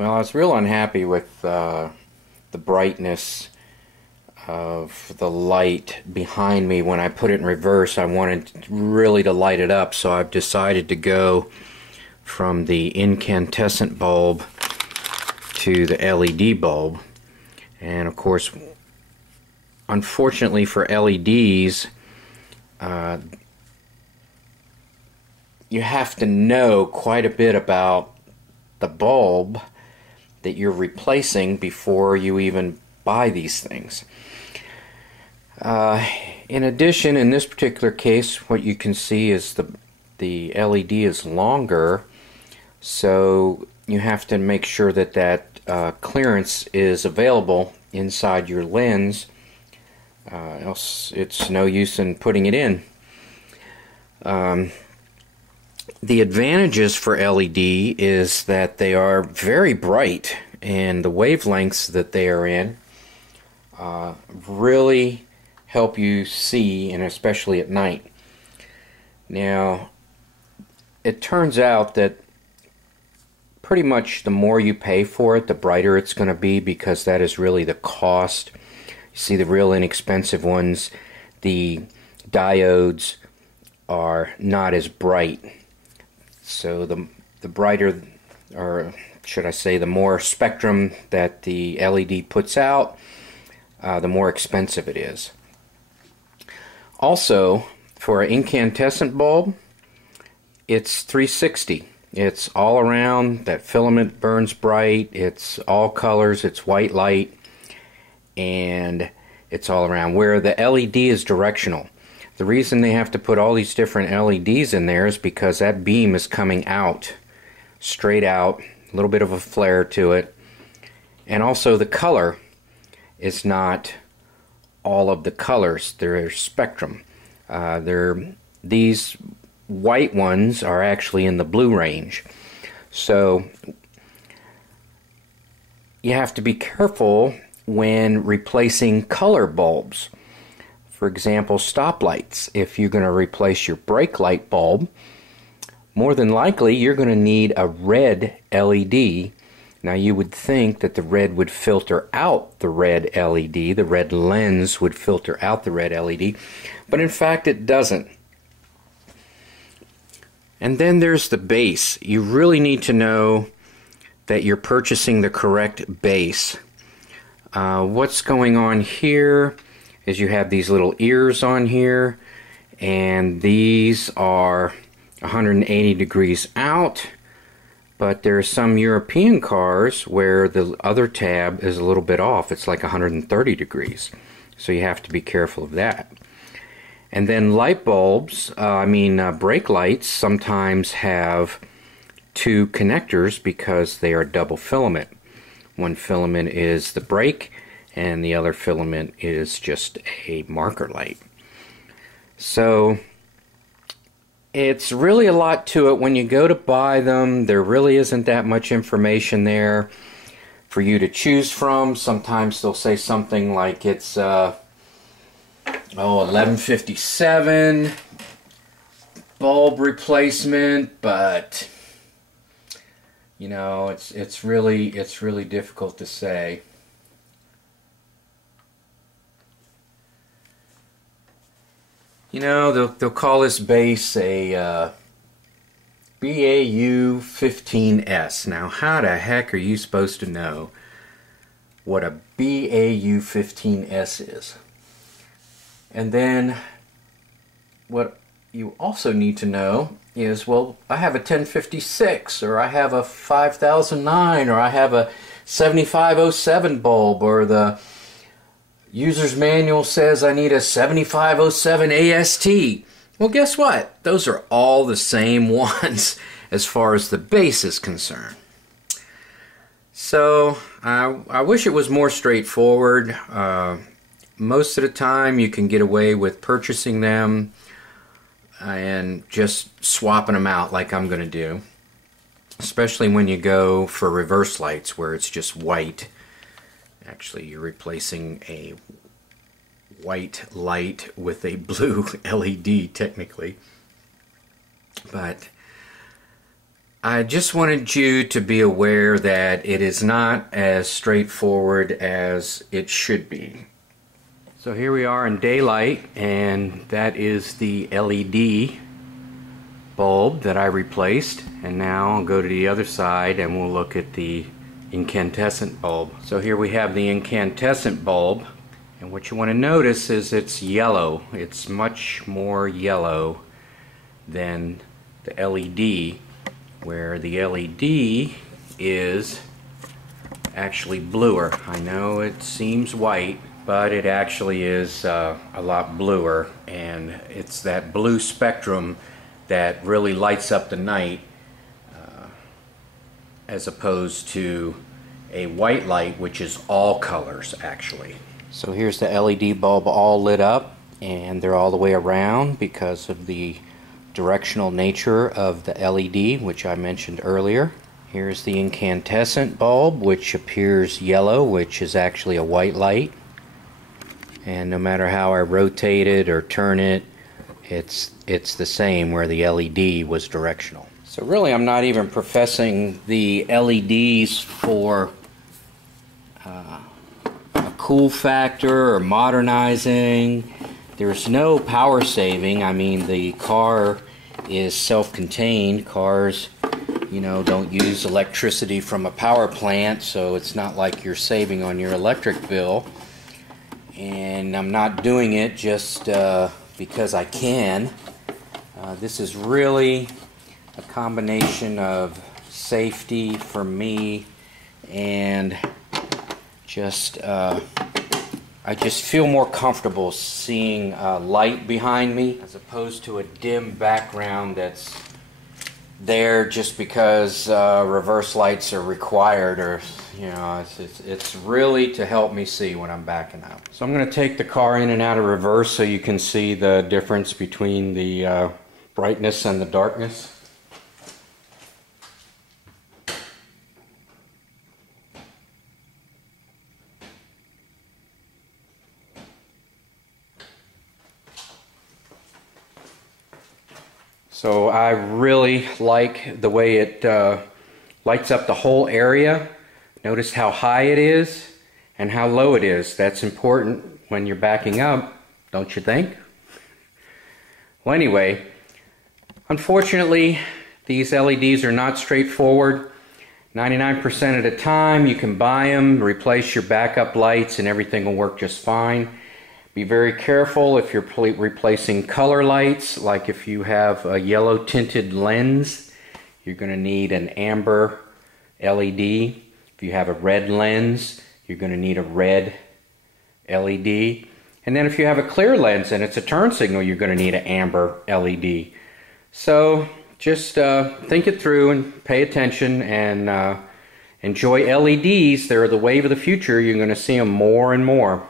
Well, I was real unhappy with the brightness of the light behind me when I put it in reverse. I wanted really to light it up, so I've decided to go from the incandescent bulb to the LED bulb. And of course, unfortunately for LEDs, you have to know quite a bit about the bulb that you're replacing before you even buy these things. In addition, in this particular case, what you can see is the LED is longer, so you have to make sure that clearance is available inside your lens, else it's no use in putting it in. The advantages for LED is that they are very bright, and the wavelengths that they are in really help you see, and especially at night. Now, it turns out that pretty much the more you pay for it, the brighter it's going to be, because that is really the cost. You see, the real inexpensive ones, the diodes are not as bright. So the brighter, or should I say the more spectrum that the LED puts out, the more expensive it is. Also, for an incandescent bulb, it's 360. It's all around. That filament burns bright. It's all colors. It's white light. And it's all around. Where the LED is directional. The reason they have to put all these different LEDs in there is because that beam is coming out, straight out, a little bit of a flare to it. And also the color is not all of the colors. They're spectrum. These white ones are actually in the blue range. So you have to be careful when replacing color bulbs. For example, stoplights. If you're going to replace your brake light bulb, more than likely you're going to need a red LED. Now, you would think that the red would filter out the red LED, the red lens would filter out the red LED, but in fact it doesn't. And then there's the base. You really need to know that you're purchasing the correct base. What's going on here is you have these little ears on here, and these are 180 degrees out. But there are some European cars where the other tab is a little bit off. It's like 130 degrees. So you have to be careful of that. And then light bulbs, brake lights sometimes have two connectors because they are double filament. One filament is the brake, and the other filament is just a marker light. So it's really a lot to it. When you go to buy them, there really isn't that much information there for you to choose from. Sometimes they'll say something like it's 1157 bulb replacement, but you know, it's really difficult to say. You know, they'll call this base a BAU15S. Now, how the heck are you supposed to know what a BAU15S is? And then what you also need to know is, well, I have a 1056, or I have a 5009, or I have a 7507 bulb, or the user's manual says I need a 7507 AST. Well, guess what? Those are all the same ones as far as the base is concerned. So I wish it was more straightforward. Most of the time you can get away with purchasing them and just swapping them out like I'm going to do. Especially when you go for reverse lights where it's just white. Actually, you're replacing a white light with a blue LED technically. But I just wanted you to be aware that it is not as straightforward as it should be. So here we are in daylight, and that is the LED bulb that I replaced. And now I'll go to the other side and we'll look at the incandescent bulb. So here we have the incandescent bulb, and what you want to notice is it's yellow. It's much more yellow than the LED, where the LED is actually bluer. I know it seems white, but it actually is a lot bluer, and it's that blue spectrum that really lights up the night, as opposed to a white light, which is all colors actually. So here's the LED bulb all lit up, and they're all the way around because of the directional nature of the LED, which I mentioned earlier. Here's the incandescent bulb, which appears yellow, which is actually a white light. And no matter how I rotate it or turn it, it's the same, where the LED was directional. So really, I'm not even professing the LEDs for a cool factor or modernizing. There's no power saving. I mean, the car is self-contained. Cars, you know, don't use electricity from a power plant, so it's not like you're saving on your electric bill. And I'm not doing it just because I can. This is really a combination of safety for me and just I just feel more comfortable seeing light behind me as opposed to a dim background that's there just because reverse lights are required, or you know, it's really to help me see when I'm backing up. So I'm going to take the car in and out of reverse so you can see the difference between the brightness and the darkness. So I really like the way it lights up the whole area. Notice how high it is and how low it is. That's important when you're backing up, don't you think? Well, anyway, unfortunately, these LEDs are not straightforward. 99% of the time you can buy them, replace your backup lights, and everything will work just fine. Be very careful if you're replacing color lights, like if you have a yellow tinted lens, you're going to need an amber LED. If you have a red lens, you're going to need a red LED. And then if you have a clear lens and it's a turn signal, you're going to need an amber LED. So just think it through and pay attention and enjoy LEDs. They're the wave of the future. You're going to see them more and more.